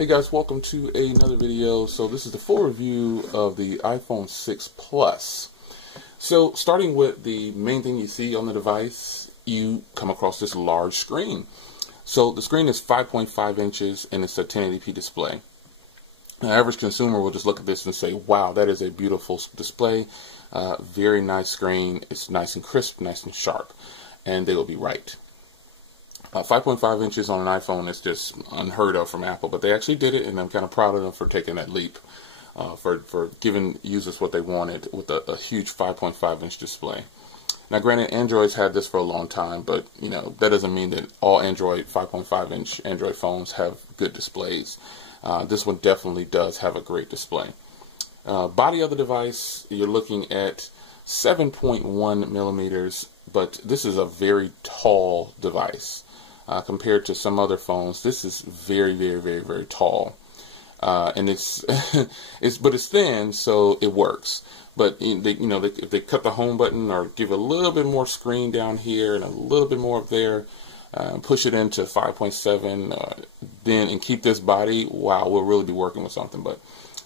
Hey guys, welcome to another video. So this is the full review of the iPhone 6 Plus. So starting with the main thing you see on the device, you come across this large screen. So the screen is 5.5 inches and it's a 1080p display. An average consumer will just look at this and say, wow, that is a beautiful display. Very nice screen. It's nice and crisp, nice and sharp. And they will be right. 5.5 inches on an iPhone is just unheard of from Apple, but they actually did it, and I'm kind of proud of them for taking that leap, for giving users what they wanted with a huge 5.5 inch display. Now, granted, Android's had this for a long time, but you know that doesn't mean that all Android 5.5 inch Android phones have good displays. This one definitely does have a great display. Body of the device, you're looking at 7.1 millimeters, but this is a very tall device. Compared to some other phones, this is very, very, very, very tall, and it's it's thin, so it works. But if they cut the home button or give a little bit more screen down here and a little bit more up there, push it into 5.7, then and keep this body, wow, we'll really be working with something. But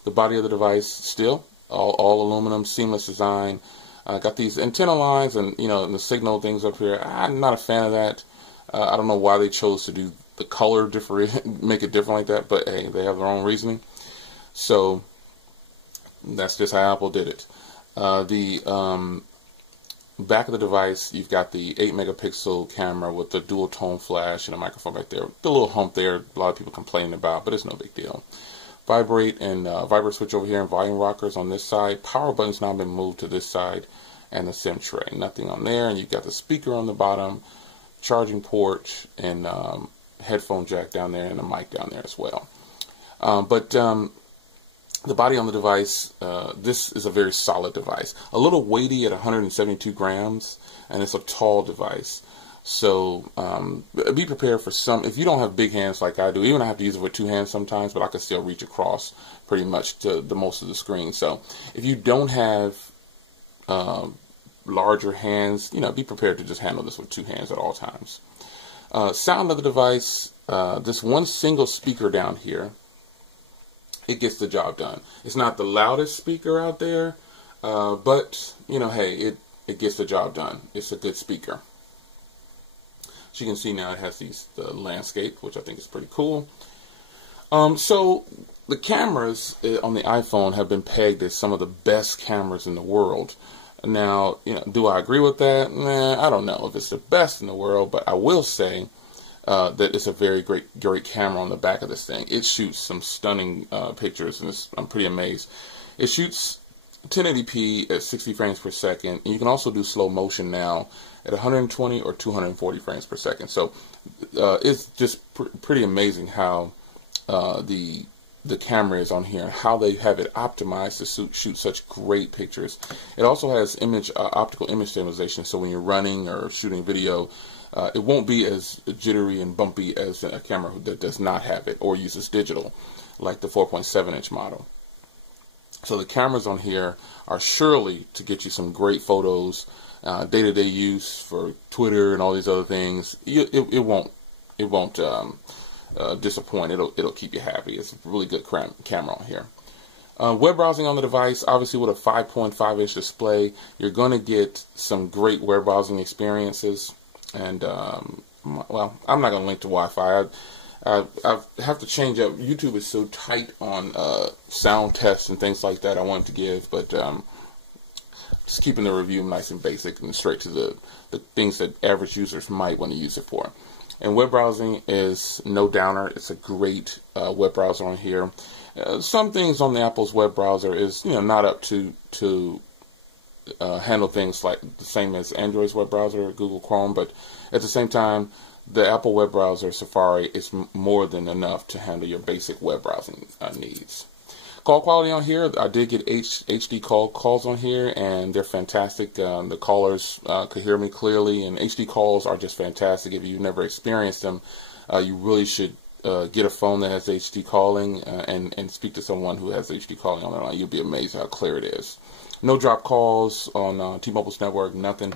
the body of the device still all aluminum, seamless design. Got these antenna lines and and the signal things up here. I'm not a fan of that. I don't know why they chose to do the color different, make it different like that, but hey, they have their own reasoning. So that's just how Apple did it. The back of the device, you've got the 8 megapixel camera with the dual tone flash and a microphone right there. The little hump there, a lot of people complaining about, but it's no big deal. Vibrate and vibrate switch over here and volume rockers on this side. Power button's now been moved to this side, and the SIM tray. Nothing on there, and you've got the speaker on the bottom, charging port, and headphone jack down there, and a mic down there as well. But the body on the device, this is a very solid device. A little weighty at 172 grams, and it's a tall device. So be prepared for some. If you don't have big hands like I do, even I have to use it with two hands sometimes, but I can still reach across pretty much to the most of the screen. So if you don't have larger hands, be prepared to just handle this with two hands at all times. Sound of the device, this one single speaker down here, it gets the job done. It's not the loudest speaker out there, but hey, it gets the job done. It's a good speaker. As you can see now, it has the landscape, which I think is pretty cool. So the cameras on the iPhone have been pegged as some of the best cameras in the world. Now, do I agree with that? Nah, I don't know if it's the best in the world, but I will say that it's a very great camera on the back of this thing. It shoots some stunning pictures, and I'm pretty amazed. It shoots 1080p at 60 frames per second, and you can also do slow motion now at 120 or 240 frames per second. So it's just pretty amazing how the camera is on here and how they have it optimized to shoot such great pictures. It also has optical image stabilization, so when you're running or shooting video, it won't be as jittery and bumpy as a camera that does not have it or uses digital, like the 4.7 inch model. So the cameras on here are surely to get you some great photos, day-to-day use for Twitter and all these other things. It won't disappoint. It'll keep you happy. It's a really good camera on here. Web browsing on the device, obviously with a 5.5 inch display, you're going to get some great web browsing experiences. And well, I'm not going to link to Wi-Fi. I have to change up. YouTube is so tight on sound tests and things like that I wanted to give, but just keeping the review nice and basic and straight to the things that average users might want to use it for. And web browsing is no downer. It's a great web browser on here. Some things on the Apple's web browser is not up to handle things like the same as Android's web browser, Google Chrome, but at the same time, the Apple web browser, Safari, is more than enough to handle your basic web browsing needs. Call quality on here, I did get HD calls on here, and they're fantastic. The callers could hear me clearly, and HD calls are just fantastic. If you've never experienced them, you really should get a phone that has HD calling and speak to someone who has HD calling on their line. You'll be amazed how clear it is. No drop calls on T-Mobile's network, nothing.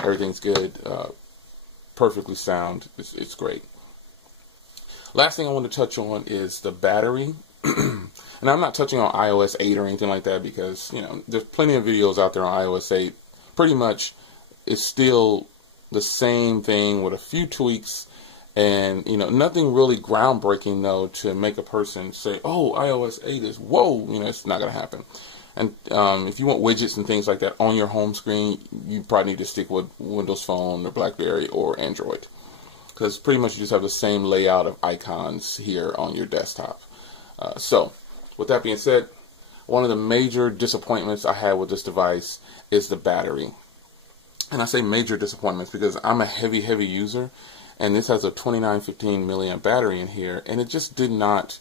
Everything's good. Perfectly sound. It's great. Last thing I want to touch on is the battery. And I'm not touching on iOS 8 or anything like that because, you know, there's plenty of videos out there on iOS 8. Pretty much it's still the same thing with a few tweaks, and, you know, nothing really groundbreaking though to make a person say, oh, iOS 8 is, whoa, you know, it's not going to happen. And if you want widgets and things like that on your home screen, you probably need to stick with Windows Phone or BlackBerry or Android, because pretty much you just have the same layout of icons here on your desktop. So with that being said, one of the major disappointments I had with this device is the battery. And I say major disappointments because I'm a heavy user, and this has a 2915 milliamp battery in here, and it just did not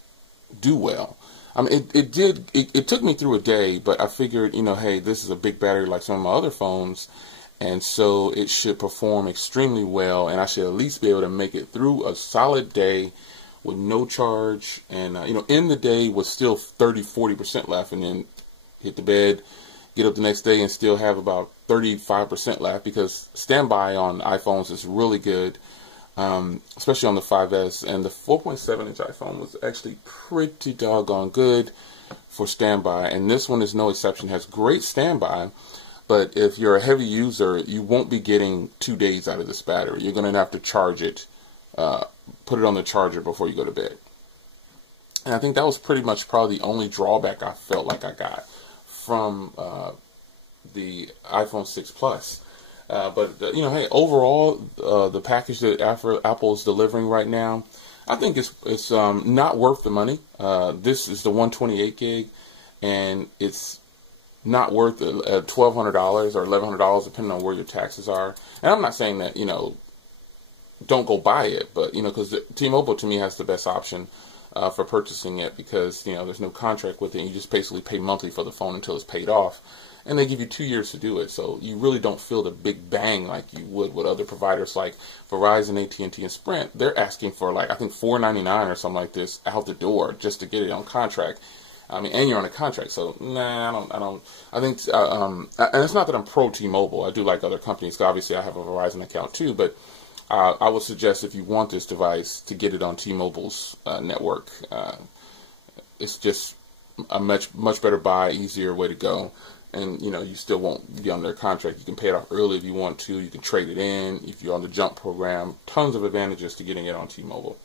do well. I mean, it took me through a day, but I figured, you know, hey, this is a big battery like some of my other phones, and so it should perform extremely well, and I should at least be able to make it through a solid day with no charge, and you know, in the day with still 30-40% left, and then hit the bed, get up the next day and still have about 35% left, because standby on iPhones is really good, especially on the 5S, and the 4.7-inch iPhone was actually pretty doggone good for standby, and this one is no exception. It has great standby, but if you're a heavy user, you won't be getting 2 days out of this battery. You're going to have to charge it, put it on the charger before you go to bed. And I think that was pretty much probably the only drawback I felt like I got from the iPhone 6 Plus. But you know, hey, overall, the package that Apple is delivering right now, I think it's not worth the money. This is the 128 gig, and it's not worth $1,200 or $1,100, depending on where your taxes are. And I'm not saying that, you know, don't go buy it, but, you know, because T-Mobile to me has the best option for purchasing it, because, you know, there's no contract with it. You just basically pay monthly for the phone until it's paid off, and they give you 2 years to do it. So you really don't feel the big bang like you would with other providers like Verizon, AT&T, and Sprint. They're asking for, like, I think $4.99 or something like this out the door just to get it on contract. I mean, and you're on a contract, so nah, I think, and it's not that I'm pro T-Mobile. I do like other companies. Obviously, I have a Verizon account too, but I would suggest, if you want this device, to get it on T-Mobile's network. It's just a much better buy, easier way to go, and, you know, you still won't be on their contract. You can pay it off early if you want to. You can trade it in if you're on the Jump program. Tons of advantages to getting it on T-Mobile.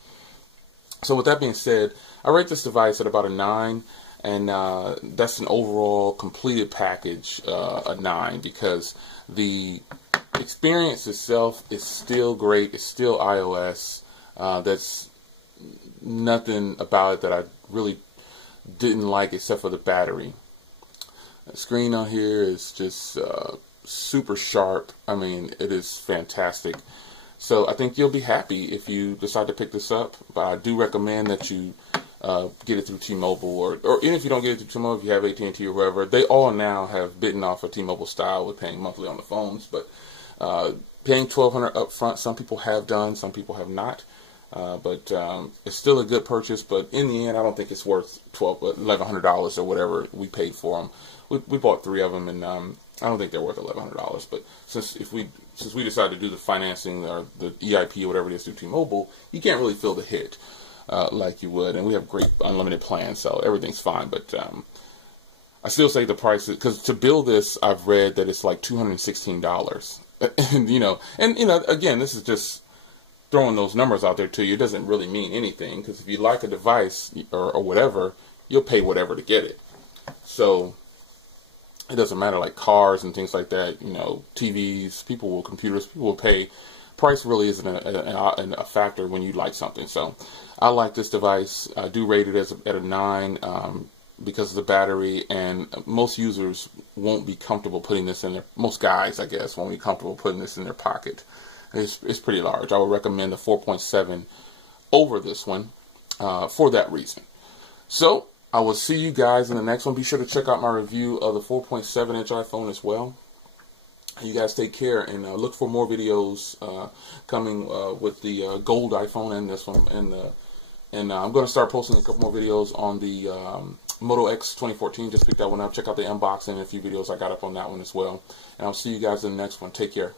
So with that being said, I rate this device at about a 9. And that's an overall completed package, a 9, because the experience itself is still great. It's still iOS. That's nothing about it that I really didn't like, except for the battery. The screen on here is just super sharp. I mean, it is fantastic. So I think you'll be happy if you decide to pick this up. But I do recommend that you get it through T-Mobile, or even if you don't get it through T-Mobile, if you have AT&T or wherever, they all now have bitten off a T-Mobile style with paying monthly on the phones. But paying $1,200 up front, some people have done, some people have not. But it's still a good purchase. But in the end, I don't think it's worth $1,100 or whatever we paid for them. We bought 3 of them, and I don't think they're worth $1,100. But since we decided to do the financing or the EIP or whatever it is through T-Mobile, you can't really feel the hit like you would. And we have great unlimited plans, so everything's fine. But I still say the price, because to build this, I've read that it's like $216. And you know, again, this is just throwing those numbers out there to you. It doesn't really mean anything, because if you like a device or whatever, you'll pay whatever to get it. So it doesn't matter, like cars and things like that, you know, TVs, computers, people will pay. Price really isn't a factor when you like something. So I like this device. I do rate it at a 9 because of the battery, and most users won't be comfortable putting this in their, most guys, I guess, won't be comfortable putting this in their pocket. It's pretty large. I would recommend the 4.7 over this one for that reason. So I will see you guys in the next one. Be sure to check out my review of the 4.7-inch iPhone as well. You guys take care, and look for more videos coming with the gold iPhone and this one. And I'm going to start posting a couple more videos on the Moto X 2014. Just picked that one up. Check out the unboxing and a few videos I got up on that one as well. And I'll see you guys in the next one. Take care.